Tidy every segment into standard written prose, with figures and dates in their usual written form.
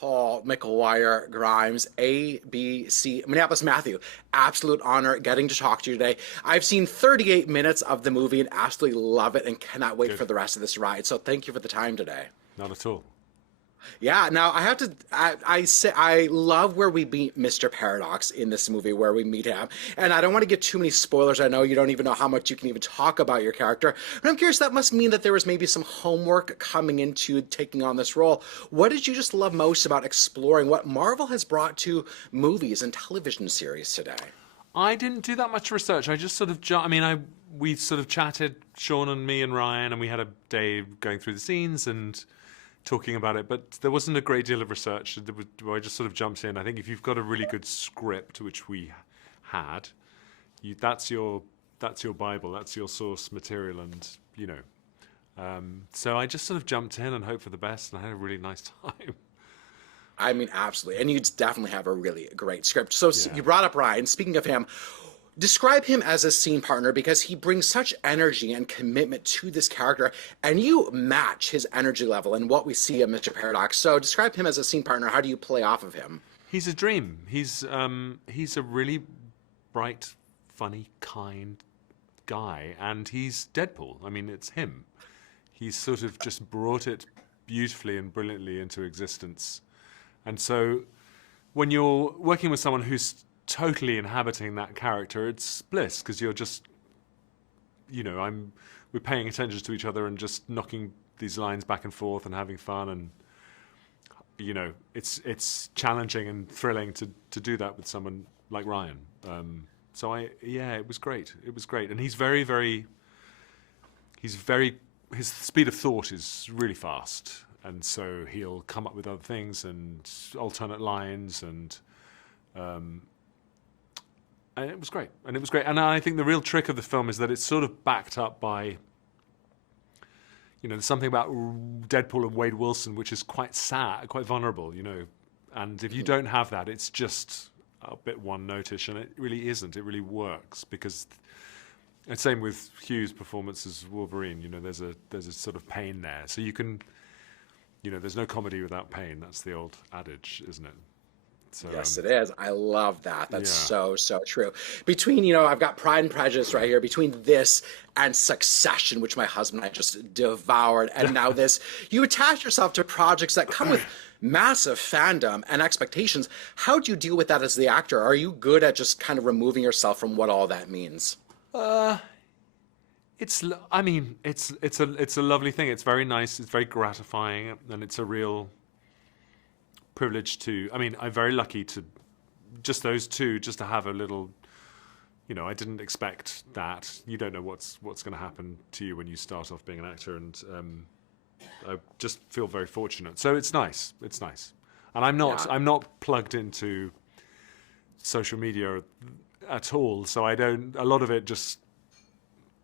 Paul McGuire Grimes, ABC, Minneapolis Matthew. Absolute honor getting to talk to you today. I've seen 38 minutes of the movie and absolutely love it and cannot wait Good. for the rest of this ride. So thank you for the time today. Not at all. Yeah, now I have to. I love where we meet Mr. Paradox in this movie, where we meet him, and I don't want to get too many spoilers. I know you don't even know how much you can even talk about your character, but I'm curious. That must mean that there was maybe some homework coming into taking on this role. What did you just love most about exploring what Marvel has brought to movies and television series today? I didn't do that much research. I just sort of, we sort of chatted, Sean and me and Ryan, and we had a day going through the scenes and talking about it, but there wasn't a great deal of research. I just sort of jumped in. I think if you've got a really good script, which we had, that's your Bible, that's your source material, and so I just sort of jumped in and hoped for the best, and I had a really nice time. I mean, absolutely. And you definitely have a really great script. So Yeah. you brought up Ryan. Speaking of him, describe him as a scene partner because he brings such energy and commitment to this character, and you match his energy level and what we see of Mr. Paradox. So describe him as a scene partner. How do you play off of him? He's a dream. He's a really bright, funny, kind guy, and he's Deadpool. I mean, it's him. He's sort of just brought it beautifully and brilliantly into existence. And so when you're working with someone who's totally inhabiting that character, it's bliss, because you're just, we're paying attention to each other and just knocking these lines back and forth and having fun, and it's challenging and thrilling to do that with someone like Ryan. It was great. It was great, and he's very his speed of thought is really fast, and so he'll come up with other things and alternate lines, and it was great. And I think the real trick of the film is that it's sort of backed up by, there's something about Deadpool and Wade Wilson which is quite sad, quite vulnerable, and if you don't have that, it's just a bit one-notish, and it really isn't. It really works, because it's same with Hugh's performance as Wolverine. There's a sort of pain there, so you can, there's no comedy without pain. That's the old adage, isn't it? So, Yes, it is. I love that. That's yeah. so true. Between, I've got Pride and Prejudice right here. Between this and Succession, which my husband and I just devoured, and now this, you attach yourself to projects that come with massive fandom and expectations. How do you deal with that as the actor? Are you good at just kind of removing yourself from what all that means? It's a lovely thing. It's very nice. It's very gratifying, and it's a real privilege to. I'm very lucky to just those two, just to have a little. I didn't expect that. You don't know what's going to happen to you when you start off being an actor, and I just feel very fortunate. So it's nice. It's nice, and I'm not plugged into social media at all. So I don't. A lot of it just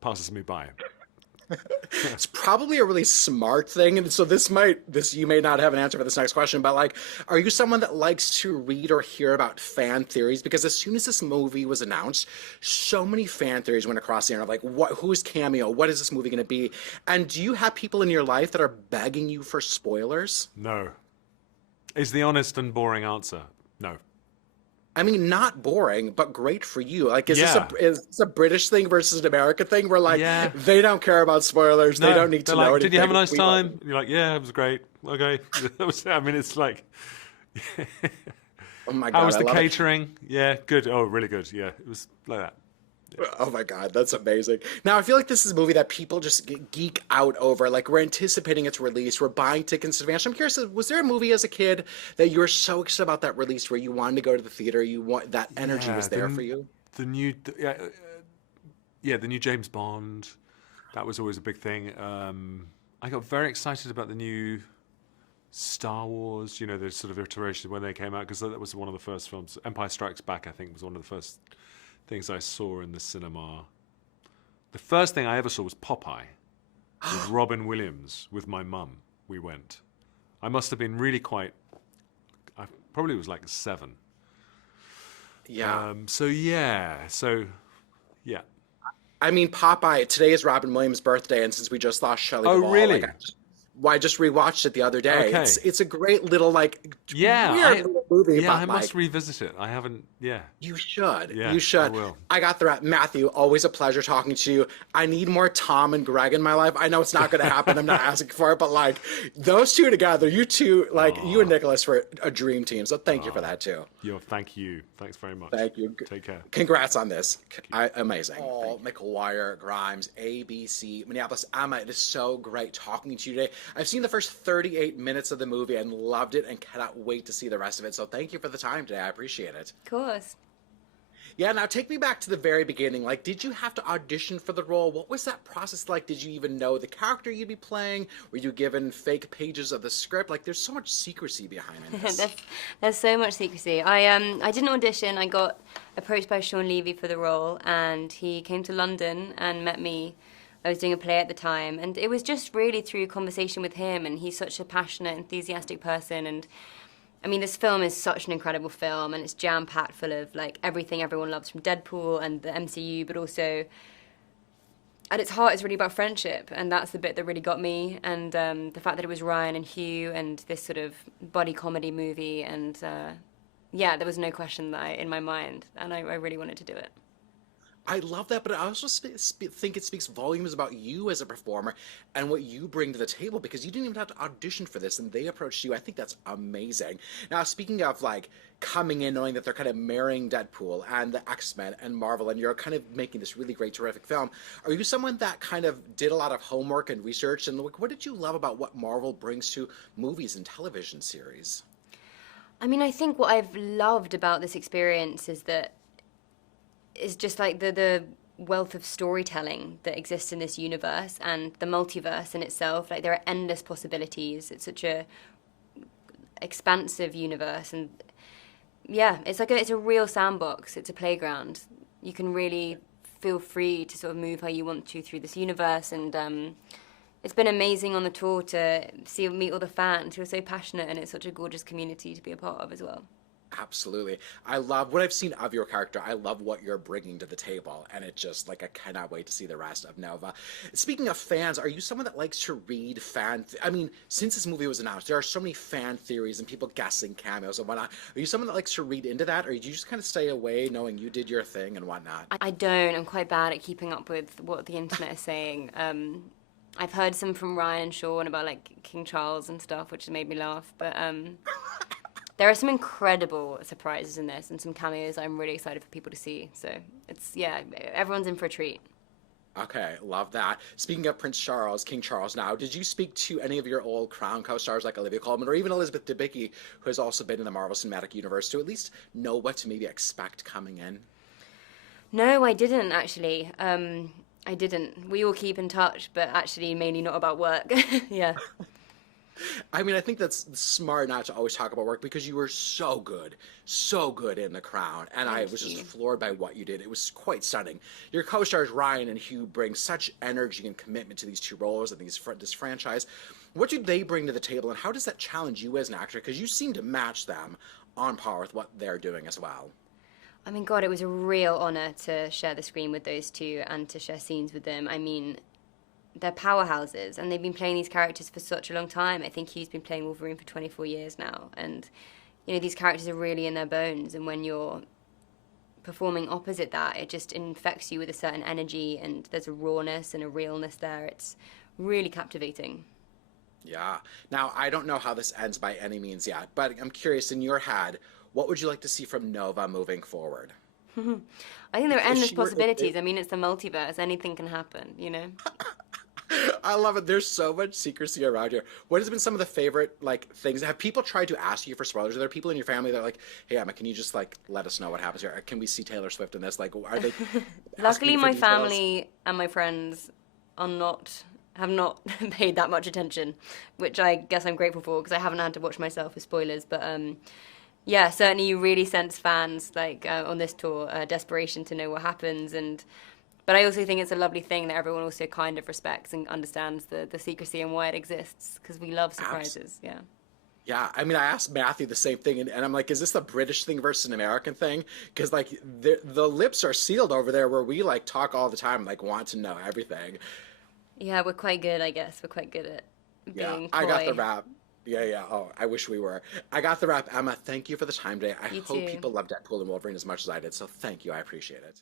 passes me by. It's probably a really smart thing, and so you may not have an answer for this next question, but like, are you someone that likes to read or hear about fan theories? Because as soon as this movie was announced, so many fan theories went across the internet, like who's cameo, what is this movie going to be? And do you have people in your life that are begging you for spoilers? No, is the honest and boring answer. No. I mean, not boring, but great for you. Like, is Yeah. this a British thing versus an American thing? Where like Yeah. they don't care about spoilers, they don't need to They're know like, anything. did you have a nice We time? love You're like, yeah, it was great. Okay. It's like, Oh my how God, was I the love it. catering? Yeah, good. Oh, really good. Yeah, it was like that. Oh my God, that's amazing. Now, I feel like this is a movie that people just geek out over. Like, we're anticipating its release, we're buying tickets in advance. I'm curious, was there a movie as a kid that you were so excited about that release where you wanted to go to the theater, that energy was there for you? The new, the new James Bond. That was always a big thing. I got very excited about the new Star Wars. The sort of iteration when they came out, because that was one of the first films. Empire Strikes Back, I think, was one of the first things I saw in the cinema. The first thing I ever saw was Popeye with Robin Williams with my mum. We went. I must have been really I probably was like 7. Yeah. So yeah. I mean, Popeye, today is Robin Williams' birthday, and since we just lost Shelley Oh, Duvall, really? like, Well, I just rewatched it the other day. Okay. It's a great little like Yeah, weird little movie, yeah, but I must like revisit it. I haven't. Yeah, you should. yeah, You I should. will. I got the Matthew, always a pleasure talking to you. I need more Tom and Greg in my life. I know it's not going to happen. I'm not asking for it, but like those two together, you two, like you and Oh, Nicholas were a dream team. So thank you for that too. thank you. Thanks very much. Thank you. Take care. Congrats on this. Amazing. Paul, McGuire, Grimes, ABC, Minneapolis, Emma, it is so great talking to you today. I've seen the first 38 minutes of the movie and loved it and cannot wait to see the rest of it. So thank you for the time today. I appreciate it. Of course. Yeah, now take me back to the very beginning. Like, did you have to audition for the role? What was that process like? Did you even know the character you'd be playing? Were you given fake pages of the script? Like, there's so much secrecy behind this. There's so much secrecy. I didn't audition. I got approached by Sean Levy for the role, and he came to London and met me. I was doing a play at the time, and it was just really through conversation with him, and he's such a passionate, enthusiastic person, and I mean, this film is such an incredible film, and it's jam-packed full of like everything everyone loves from Deadpool and the MCU, but also at its heart, it's really about friendship, and that's the bit that really got me. And the fact that it was Ryan and Hugh, and this sort of buddy comedy movie, and yeah, there was no question that in my mind, and I really wanted to do it. I love that, but I also think it speaks volumes about you as a performer and what you bring to the table because you didn't even have to audition for this and they approached you. I think that's amazing. Now, speaking of like coming in knowing that they're kind of marrying Deadpool and the X-Men and Marvel and you're kind of making this really great, terrific film, are you someone that kind of did a lot of homework and research? And like, what did you love about what Marvel brings to movies and television series? I mean, I think what I've loved about this experience is that is just like the wealth of storytelling that exists in this universe and the multiverse in itself. Like there are endless possibilities. It's such a expansive universe, and yeah, it's like it's a real sandbox. It's a playground. You can really feel free to sort of move how you want to through this universe, and it's been amazing on the tour to meet all the fans who are so passionate, and it's such a gorgeous community to be a part of as well. Absolutely. I love what I've seen of your character. I love what you're bringing to the table. And it just, like, I cannot wait to see the rest of Nova. Speaking of fans, are you someone that likes to read I mean, since this movie was announced, there are so many fan theories and people guessing cameos and whatnot. Are you someone that likes to read into that? Or do you just kind of stay away knowing you did your thing and whatnot? I don't. I'm quite bad at keeping up with what the internet is saying. I've heard some from Ryan and Sean about, like, King Charles and stuff, which has made me laugh. But there are some incredible surprises in this and some cameos I'm really excited for people to see. So it's, yeah, everyone's in for a treat. Okay, love that. Speaking of Prince Charles, King Charles now, did you speak to any of your old Crown co-stars like Olivia Colman or even Elizabeth Debicki, who has also been in the Marvel Cinematic Universe, to at least know what to maybe expect coming in? No, I didn't, actually. I didn't. We all keep in touch, but actually mainly not about work. Yeah. I mean, I think that's smart not to always talk about work because you were so good in The Crown. And I was just floored by what you did. It was quite stunning. Your co-stars, Ryan and Hugh, bring such energy and commitment to these two roles and this franchise. What do they bring to the table, and how does that challenge you as an actor? Because you seem to match them on par with what they're doing as well. I mean, God, it was a real honor to share the screen with those two and to share scenes with them. I mean, they're powerhouses, and they've been playing these characters for such a long time. I think Hugh's been playing Wolverine for 24 years now, and you know these characters are really in their bones. And when you're performing opposite that, it just infects you with a certain energy, and there's a rawness and a realness there. It's really captivating. Yeah. Now, I don't know how this ends by any means yet, but I'm curious, in your head, what would you like to see from Nova moving forward? I think there are endless possibilities. I mean, it's the multiverse. Anything can happen, you know? I love it. There's so much secrecy around here. What has been some of the favorite things? Have people tried to ask you for spoilers? Are there people in your family that are like, "Hey, Emma, can you just let us know what happens here? Can we see Taylor Swift in this?" Like, are they? Luckily, my family and my friends have not paid that much attention, which I guess I'm grateful for because I haven't had to watch myself with spoilers. But yeah, certainly you really sense fans on this tour desperation to know what happens But I also think it's a lovely thing that everyone also kind of respects and understands the secrecy and why it exists, because we love surprises, yeah. Yeah, I mean, I asked Matthew the same thing, and I'm like, is this the British thing versus an American thing? Because, the lips are sealed over there where we, talk all the time, want to know everything. Yeah, we're quite good, I guess. We're quite good at being I got the coy. wrap. Yeah. Oh, I wish we were. I got the wrap. Emma, thank you for the time today. I You hope too. people love Deadpool and Wolverine as much as I did. So thank you. I appreciate it.